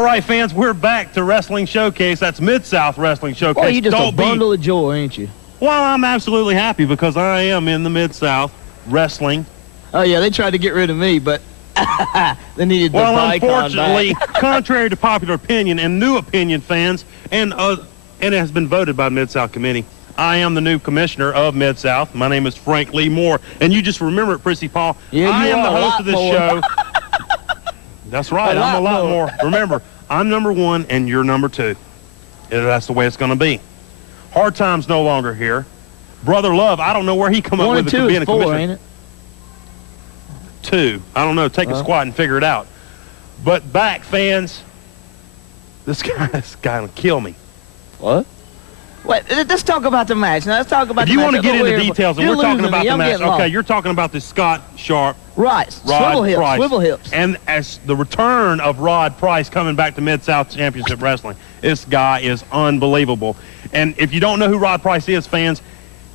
All right, fans, we're back to Wrestling Showcase. That's Mid-South Wrestling Showcase. Boy, you just a bundle of joy, ain't you? Well, I'm absolutely happy because I am in the Mid-South wrestling. Oh, yeah, they tried to get rid of me, but they needed the Vicon unfortunately, back. contrary to popular opinion and new opinion, fans, and it has been voted by the Mid-South Committee, I am the new commissioner of Mid-South. My name is Frank Lee Moore, and you just remember it, Prissy Paul. Yeah, I am the host of this show. More. That's right, I'm a lot more. Remember, I'm number one and you're number two. And that's the way it's going to be. Hard times no longer here. Brother Love, I don't know where he come up with it to being a commissioner. Ain't it? Two. I don't know. Take a squat and figure it out. But back, fans, this guy's going to kill me. What? Wait, let's talk about the match. Now, let's talk about the match. If you want to get into details, and we're talking about the match, okay, you're talking about the Scott Sharpe. Right, swivel hips. And as the return of Rod Price coming back to Mid-South Championship Wrestling, this guy is unbelievable. And if you don't know who Rod Price is, fans,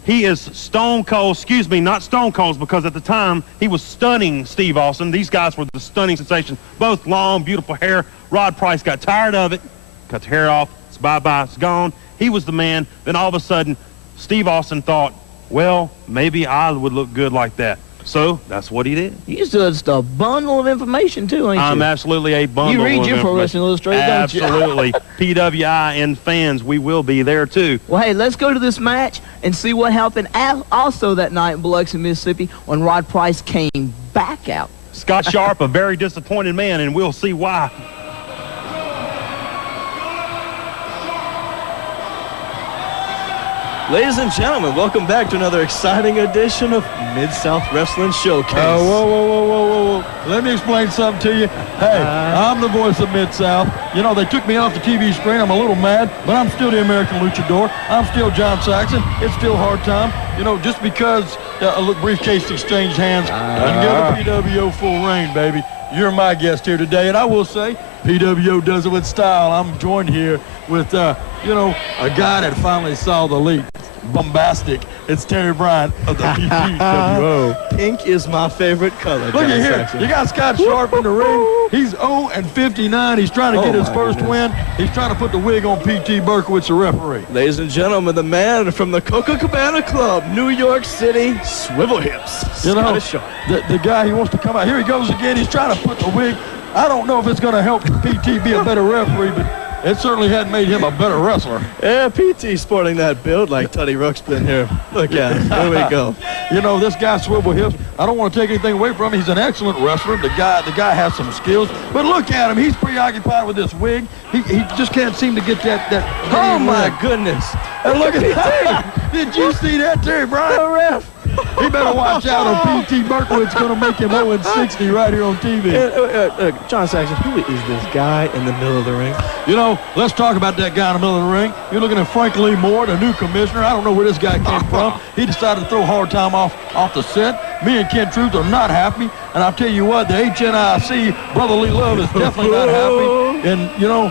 he is Stone Cold, excuse me, not Stone Cold, because at the time he was stunning Steve Austin. These guys were the stunning sensation, both long, beautiful hair. Rod Price got tired of it, cut the hair off, it's bye-bye, it's gone. He was the man. Then all of a sudden, Steve Austin thought, well, maybe I would look good like that. So that's what he did. You're just a bundle of information, too, ain't you? I'm absolutely a bundle of information. You read your Pro Wrestling Illustrated, don't you? Absolutely. PWI and fans, we will be there, too. Well, hey, let's go to this match and see what happened also that night in Biloxi, Mississippi, when Rod Price came back out. Scott Sharpe, a very disappointed man, and we'll see why. Ladies and gentlemen, welcome back to another exciting edition of Mid-South Wrestling Showcase. Whoa. Let me explain something to you. Hey, I'm the voice of Mid-South. You know, they took me off the TV screen. I'm a little mad, but I'm still the American Luchador. I'm still John Saxon. It's still hard time. You know, just because a briefcase exchanged hands and give the PWO full reign, baby. You're my guest here today, and I will say, PWO does it with style. I'm joined here with, you know, a guy that finally saw the leap. Bombastic. It's Terry Bryant of the PWO. Pink is my favorite color. Look at here. You got Scott Sharpe in the ring. He's 0-59. He's trying to get his first win. He's trying to put the wig on P.T. Berkowitz, the referee. Ladies and gentlemen, the man from the Coca-Cabana Club, New York City, Swivel Hips. You know, the guy, he wants to come out. Here he goes again. He's trying to put the wig. I don't know if it's going to help P.T. be a better referee, but it certainly hadn't made him a better wrestler. Yeah, P.T. sporting that build like Tuddy Ruxpin here. Look at him. There we go. You know, this guy Swivel Hips, I don't want to take anything away from him. He's an excellent wrestler. The guy has some skills. But look at him. He's preoccupied with this wig. He just can't seem to get that oh, my goodness. And look at that. Did you see that, Terry Bryant? The ref. He better watch out, or P.T. Berkowitz going to make him 0-60 right here on TV. John Saxon, who is this guy in the middle of the ring? You know, let's talk about that guy in the middle of the ring. You're looking at Frank Lee Moore, the new commissioner. I don't know where this guy came from. He decided to throw hard time off the set. Me and Ken Truth are not happy. And I'll tell you what, the HNIC, Brother Lee Love, is definitely not happy. And, you know,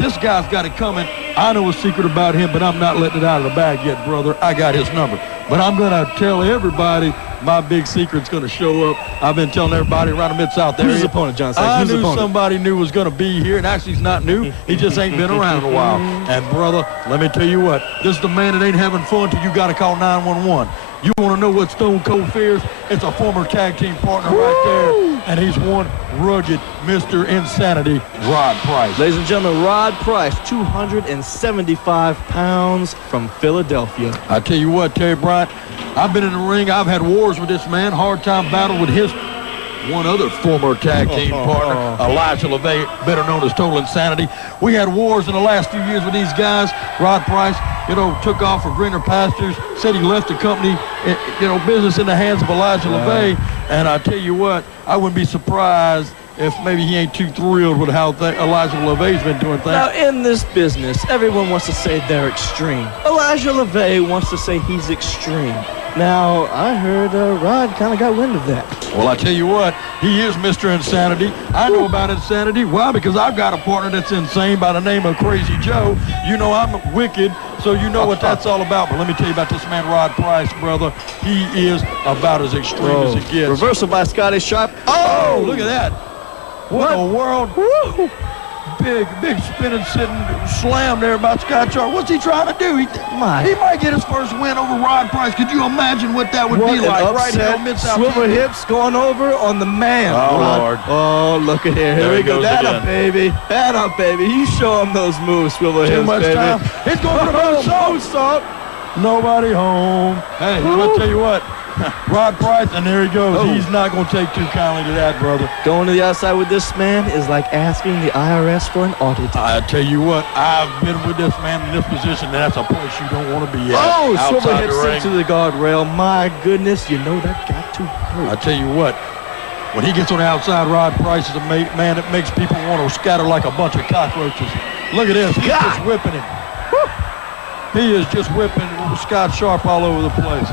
this guy's got it coming. I know a secret about him, but I'm not letting it out of the bag yet, brother. I got his number. But I'm going to tell everybody my big secret's going to show up. I've been telling everybody around the Mid-South area. Who's his opponent, John Saxon? I Who's knew opponent? somebody new was going to be here, and actually he's not new. He just ain't been around in a while. And, brother, let me tell you what. This is the man that ain't having fun till you got to call 911. You want to know what Stone Cold fears? It's a former tag team partner right there, and he's one rugged Mr. Insanity, Rod Price. Ladies and gentlemen, Rod Price, 275 pounds from Philadelphia. I tell you what, Terry Bryant, I've been in the ring. I've had wars with this man, hard time battle with his one other former tag team partner, Elijah LeVay, better known as Total Insanity. We had wars in the last few years with these guys. Rod Price, you know, took off for greener pastures, said he left the company, you know, business in the hands of Elijah LeVay. And I tell you what, I wouldn't be surprised if maybe he ain't too thrilled with how Elijah LeVay's been doing things. Now, in this business, everyone wants to say they're extreme. Elijah LeVay wants to say he's extreme. Now, I heard Rod kind of got wind of that. Well, I tell you what, he is Mr. Insanity. I know about insanity. Why? Because I've got a partner that's insane by the name of Crazy Joe. You know I'm wicked, so you know what that's all about. But let me tell you about this man, Rod Price, brother. He is about as extreme as it gets. Reversal by Scotty Sharpe. Oh, look at that. What in the world? big spinning, sitting slam there about Scott Sharpe. What's he trying to do? He might get his first win over Rod Price. Could you imagine what that would be like right here on Mid-South? Swivel hips going over on the man. Oh, Lord. Oh, look at here. Here we go. That up, baby. That up, baby. You show him those moves, Swivel hips, Too much baby. time. He's going for the moonsault. Nobody home. Hey, I'll tell you what. Rod Price, and there he goes. Oh. He's not going to take too kindly to that, brother. Going to the outside with this man is like asking the IRS for an audit. I tell you what, I've been with this man in this position, and that's a place you don't want to be at. Oh, Swivel outside hips the ring. into the guardrail. My goodness, you know that got to hurt. I tell you what, when he gets on the outside, Rod Price is a man that makes people want to scatter like a bunch of cockroaches. Look at this. He's just whipping him. He is just whipping Scott Sharpe all over the place.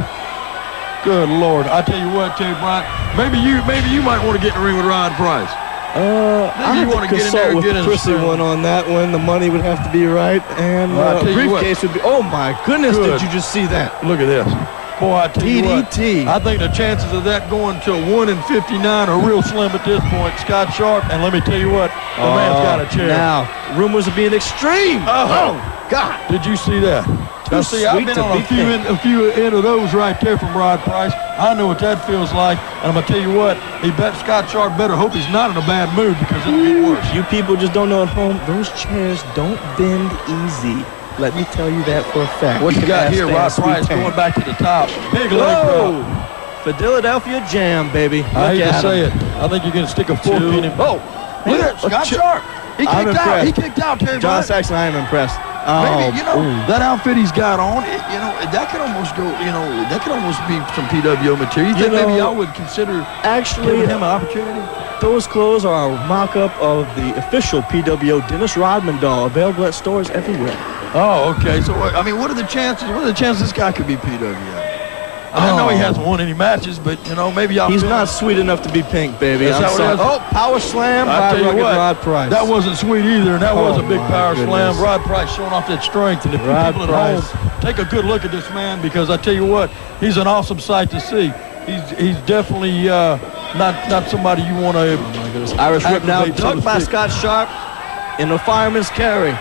Good Lord. I tell you what, Terry Bryant, maybe you might want to get in the ring with Rod Price. I you have want to to get in there consult and with get in Chrissy one on that one. The money would have to be right, and Well, I tell you what. briefcase would be. Oh my goodness! Good. Did you just see that? Look at this. Boy, I tell you what, DDT. I think the chances of that going to 1 in 59 are real slim at this point. Scott Sharpe, and let me tell you what, the man's got a chair. Now, rumors of being extreme. Oh. God. Did you see that? Now, see, I've sweet been to on be a few end of those right there from Rod Price. I know what that feels like, and I'm going to tell you what, Scott Sharpe better hope he's not in a bad mood because it'll get worse. You people just don't know at home, those chairs don't bend easy. Let me tell you that for a fact. What you got here, Rod Sweet Price pain. going back to the top. Big leg Whoa! drop. Philadelphia Jam, baby. I hate Look to at say him. it. I think you're going to stick a fork in him. Oh, look at Scott Sharpe. He I'm kicked out. impressed. He kicked out, Terry John Bryant. Saxon, I am impressed. Maybe, Oh, that outfit he's got on, that could almost go, that could almost be some PWO material. You think maybe y'all would consider actually, giving him an opportunity? those clothes are a mock-up of the official PWO Dennis Rodman doll, available at stores everywhere. Oh, okay. So, I mean, what are the chances? What are the chances this guy could be PWO? I know he hasn't won any matches, but, maybe y'all He's feel not sweet enough to be pink, baby. Is I'm that what it sorry. is? Oh, power slam I by tell you Rugged what, Rod Price. that wasn't sweet either, and that was a big my power goodness. slam. Rod Price showing off that strength, and if you Rod people at Price. home, take a good look at this man, because I tell you what, he's an awesome sight to see. He's definitely not somebody you want to. Irish whip now, aggravate, so to tucked by speak. Scott Sharpe in the fireman's carry.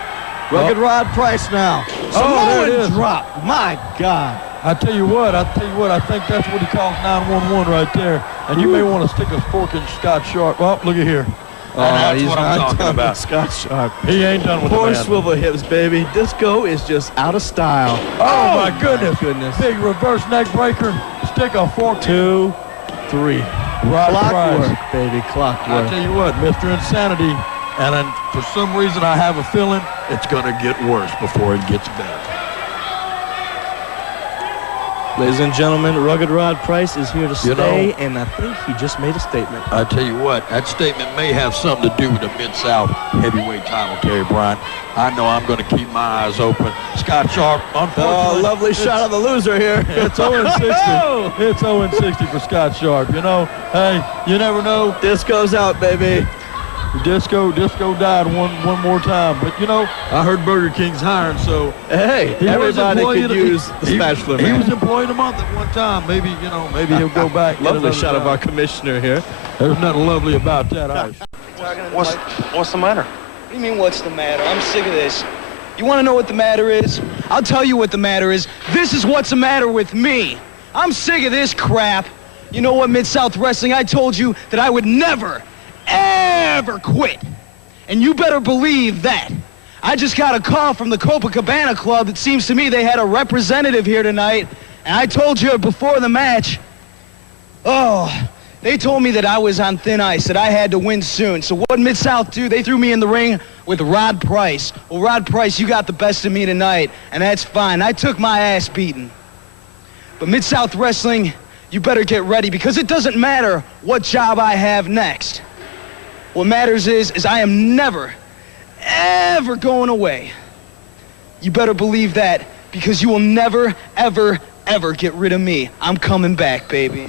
Rugged Rod Price now. there it is. Drop. My God. I tell you what, I think that's what he calls 911 right there. And you may want to stick a fork in Scott Sharpe. Oh, look at here. And that's he's what I'm not talking done about. with Scott Sharpe. He ain't done with Poor the man. swivel hips, baby. Disco is just out of style. Oh, my goodness. goodness. Big reverse neck breaker. Stick a fork. 2, 3. Rod Clockwork, Price. baby. I Clockwork. tell you what, Mr. Insanity. And then for some reason I have a feeling it's going to get worse before it gets better. Ladies and gentlemen, Rugged Rod Price is here to You stay, know- and I think he just made a statement. I tell you what, that statement may have something to do with the Mid-South heavyweight title, Terry Bryant. I know I'm going to keep my eyes open. Scott Sharpe, unfortunately. Oh, lovely shot of the loser here. It's 0-60. It's 0-60 for Scott Sharpe. Hey, you never know. Disco's out, baby. Disco died one more time. But, I heard Burger King's hiring, so. Hey, He was everybody employed could at- use the he- spatula, He man. was employed a month at one time. Maybe he'll go back. get Lovely another shot of job. our commissioner here. There's nothing lovely about that, Ice. What's the matter? What do you mean, what's the matter? I'm sick of this. You want to know what the matter is? I'll tell you what the matter is. This is what's the matter with me. I'm sick of this crap. You know what, Mid-South Wrestling? I told you that I would never, ever quit. And you better believe that. I just got a call from the Copacabana Club. It seems to me they had a representative here tonight. And I told you before the match, they told me that I was on thin ice, that I had to win soon. So what did Mid-South do? They threw me in the ring with Rod Price. Well, Rod Price, you got the best of me tonight, and that's fine. I took my ass beaten. But Mid-South Wrestling, you better get ready, because it doesn't matter what job I have next. What matters is I am never, ever going away. You better believe that, because you will never, ever, ever get rid of me. I'm coming back, baby.